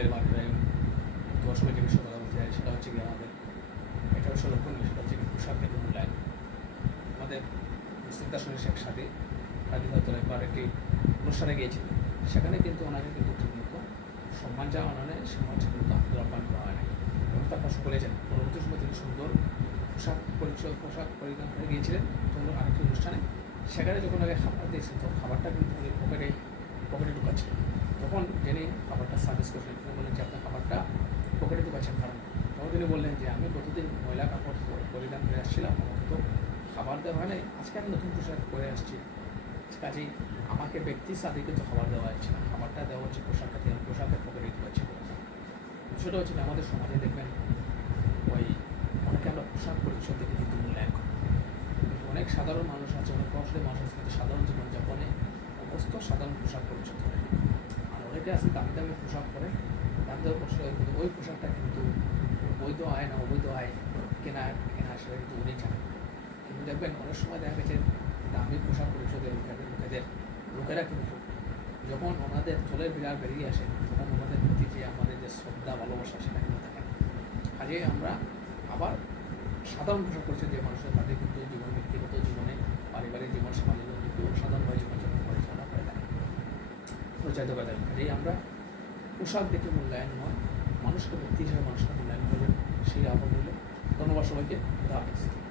যে বিষয়ে কথা বলতে চাই সেটা হচ্ছে কি আমাদের, এটা হচ্ছে লক্ষণীয় সেটা হচ্ছে কি পোশাক দেখে মূল্যায়ন। আমাদের মুসলিম দার্শনিক শেখ সাথে একবার একটি অনুষ্ঠানে গিয়েছিলেন সেখানে কিন্তু ওনাকে কিন্তু ঠিকমতো সম্মান যাওয়া মানে সম্মান ঠিকমতো রহমান করা হয় না এবং পাশে বলেছেন পরবর্তী সময় তিনি সুন্দর পোশাক পরিচয় পোশাক পরিধান করে গিয়েছিলেন। আরেকটি অনুষ্ঠানে, সেখানে যখন আগে খাবার দিয়েছেন তখন খাবারটা কিন্তু উনি পকেটে খাবারটা সার্ভিস করছিলেন তিনি বললেন যে, আপনার খাবারটা পকেটে ঢুকাচ্ছেন কারণ তখন তিনি বললেন যে, আমি প্রতিদিন ময়লা কাপড় পরিধান করে আসছিলাম। আমাকে তো খাবার দেওয়া হয় নাই। আজকে আমি নতুন পোশাক পরে আসছি। কাজেই আমাকে ব্যক্তির সাথে কিন্তু খাবার দেওয়া হচ্ছে না। খাবারটা দেওয়া হচ্ছে পোশাকটা থেকে। পোশাকের পকেটে ঢুকাচ্ছে বিষয়টা হচ্ছে আমাদের সমাজে দেখবেন, ওই অনেকে আমরা পোশাক পরিচ্ছদ দেখে কিন্তু মূল্যায়ন করি। অনেক সাধারণ মানুষ আছে, অনেক প্রভাবশালী মানুষ আছে, সাধারণ জীবনযাপনে অবস্থ সাধারণ পোশাক অনেকে আছে দামি দামি পোশাক পরে। দামি দামি পোশাক কিন্তু ওই পোশাকটা কিন্তু বৈধ আয় না, অবৈধ আয় কেনা কেনা সেটা কিন্তু উনি জানেন কিন্তু দেখবেন, অনেক সময় দেখা গেছে, দামি পোশাক পরিচ্ছদের লোকেদের লোকেদের, লোকেরা কিন্তু যখন ওনাদের তোলের বিড়াল বেরিয়ে আসে, তখন ওনাদের প্রতি যে আমাদের যে শ্রদ্ধা, ভালোবাসা, সেটা কিন্তু থাকে কাজে আমরা আবার সাধারণ পোশাক পরিচ্ছদ যে মানুষের কাজেই আমরা পোশাক দেখে মূল্যায়ন নয়, মানুষকে ব্যক্তি হিসাবে মানুষকে মূল্যায়ন করবেন, সেই আহ্বান ধন্যবাদ সবাইকে খুদা